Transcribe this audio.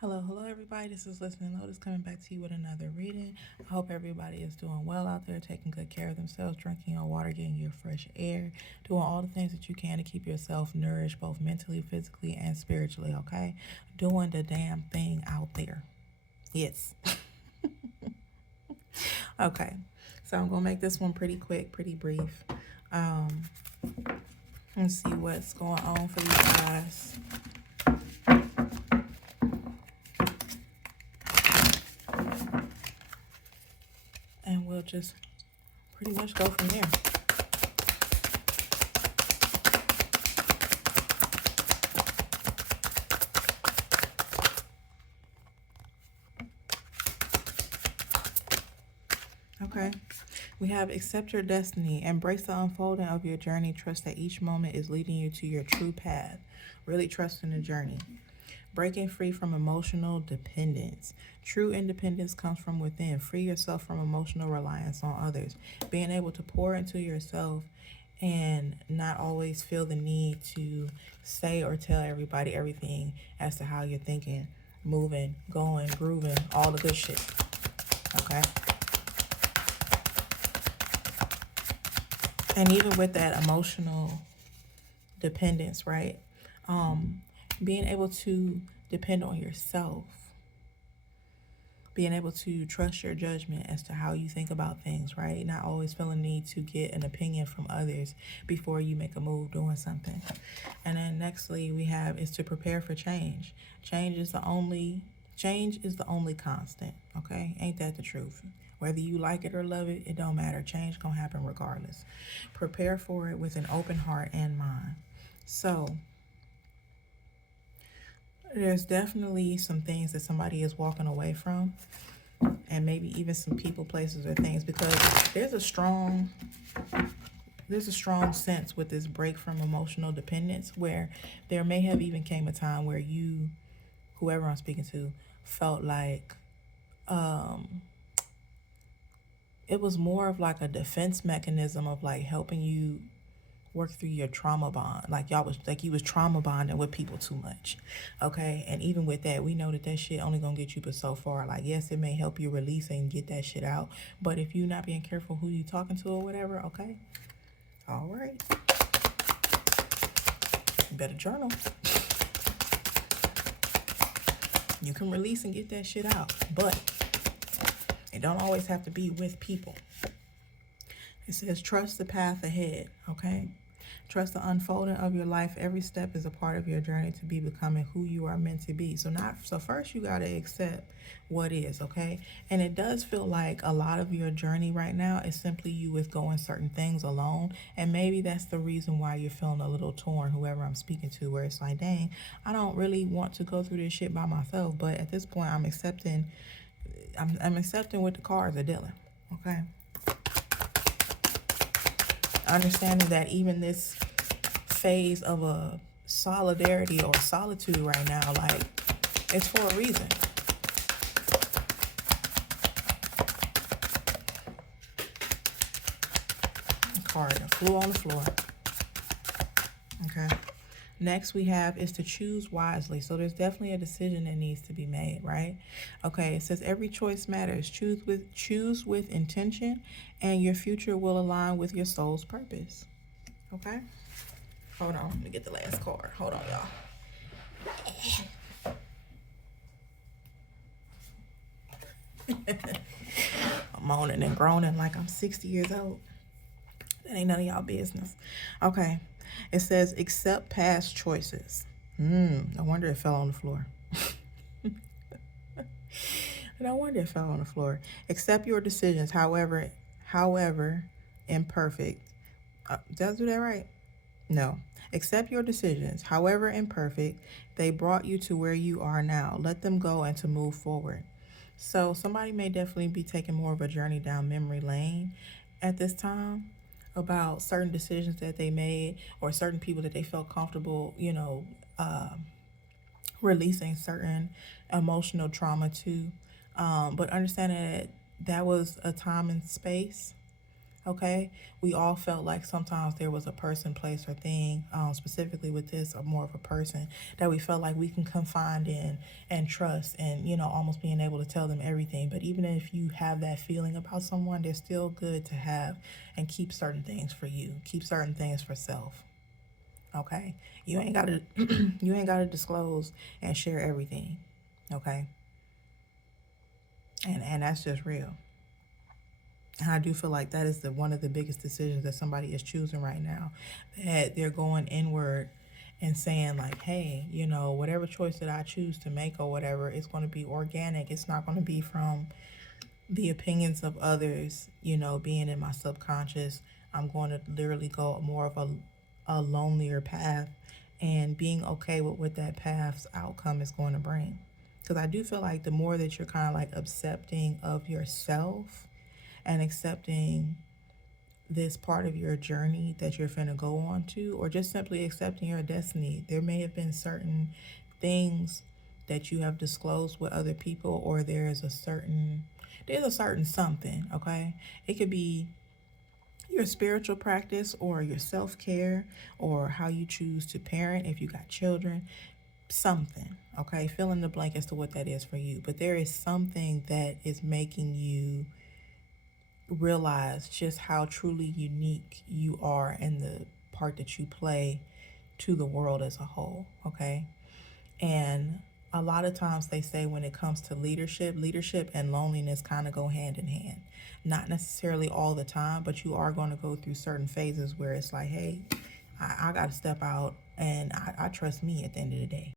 Hello, everybody. This is Listening Lotus coming back to you with another reading. I hope everybody is doing well out there, taking good care of themselves, drinking your water, getting your fresh air, doing all the things that you can to keep yourself nourished, both mentally, physically, and spiritually, okay? Doing the damn thing out there. Yes. Okay. So I'm going to make this one pretty quick, pretty brief. Um, let's see what's going on for you guys. And we'll just pretty much go from there. Okay. We have accept your destiny, embrace the unfolding of your journey, trust that each moment is leading you to your true path. Really trust in the journey. Breaking free from emotional dependence. True independence comes from within. Free yourself from emotional reliance on others. Being able to pour into yourself and not always feel the need to say or tell everybody everything as to how you're thinking, moving, going, grooving, all the good shit. Okay? And even with that emotional dependence, right? Um, Being able to depend on yourself, being able to trust your judgment as to how you think about things, right? Not always feeling the need to get an opinion from others before you make a move doing something. And then nextly we have is to prepare for change. Change is the only constant, okay? Ain't that the truth? Whether you like it or love it, it don't matter. Change gonna happen regardless. Prepare for it with an open heart and mind. So there's definitely some things that somebody is walking away from, and maybe even some people, places, or things, because there's a strong sense with this break from emotional dependence where there may have even came a time where you, whoever I'm speaking to, felt like it was more of like a defense mechanism of like helping you work through your trauma bond. Like y'all was like you was trauma bonding with people too much. Okay. And even with that, we know that that shit only gonna get you but so far. Like, yes, it may help you release and get that shit out. But if you not being careful who you talking to or whatever, okay. All right. You better journal. You can release and get that shit out. But it don't always have to be with people. It says trust the path ahead, okay? Trust the unfolding of your life. Every step is a part of your journey to be becoming who you are meant to be. So first you gotta accept what is, okay? And it does feel like a lot of your journey right now is simply you with going certain things alone. And maybe that's the reason why you're feeling a little torn, whoever I'm speaking to, where it's like, dang, I don't really want to go through this shit by myself. But at this point I'm accepting what the cards are dealing, okay? Understanding that even this phase of a solidarity or solitude right now, like, it's for a reason. The card flew on the floor. Okay. Next we have is to choose wisely. So there's definitely a decision that needs to be made, right? Okay, it says every choice matters. Choose with intention, and your future will align with your soul's purpose. Okay? Hold on, let me get the last card. Hold on, y'all. I'm moaning and groaning like I'm 60 years old. That ain't none of y'all business. Okay. It says accept past choices. I wonder if it fell on the floor. No wonder it fell on the floor. Accept your decisions, however imperfect. Did I do that right? No. Accept your decisions, however imperfect. They brought you to where you are now. Let them go and to move forward. So somebody may definitely be taking more of a journey down memory lane at this time about certain decisions that they made or certain people that they felt comfortable, releasing certain emotional trauma to. But understanding that that was a time and space, okay? We all felt like sometimes there was a person, place, or thing, specifically with this, or more of a person, that we felt like we can confide in and trust and, almost being able to tell them everything. But even if you have that feeling about someone, they're still good to have and keep certain things for you, keep certain things for self. Okay, you ain't gotta you ain't gotta disclose and share everything. Okay, and that's just real. And I do feel like that is one of the biggest decisions that somebody is choosing right now. That they're going inward and saying like, hey, whatever choice that I choose to make or whatever, it's going to be organic. It's not going to be from the opinions of others, being in my subconscious. I'm going to literally go more of a lonelier path and being okay with what that path's outcome is going to bring. Because I do feel like the more that you're kind of like accepting of yourself and accepting this part of your journey that you're finna go on to, or just simply accepting your destiny, there may have been certain things that you have disclosed with other people, or there's a certain something, okay? It could be your spiritual practice or your self-care or how you choose to parent if you got children, something, okay? Fill in the blank as to what that is for you. But there is something that is making you realize just how truly unique you are and the part that you play to the world as a whole, okay? And a lot of times they say when it comes to leadership and loneliness kind of go hand in hand. Not necessarily all the time, but you are going to go through certain phases where it's like, hey, I got to step out and I trust me at the end of the day.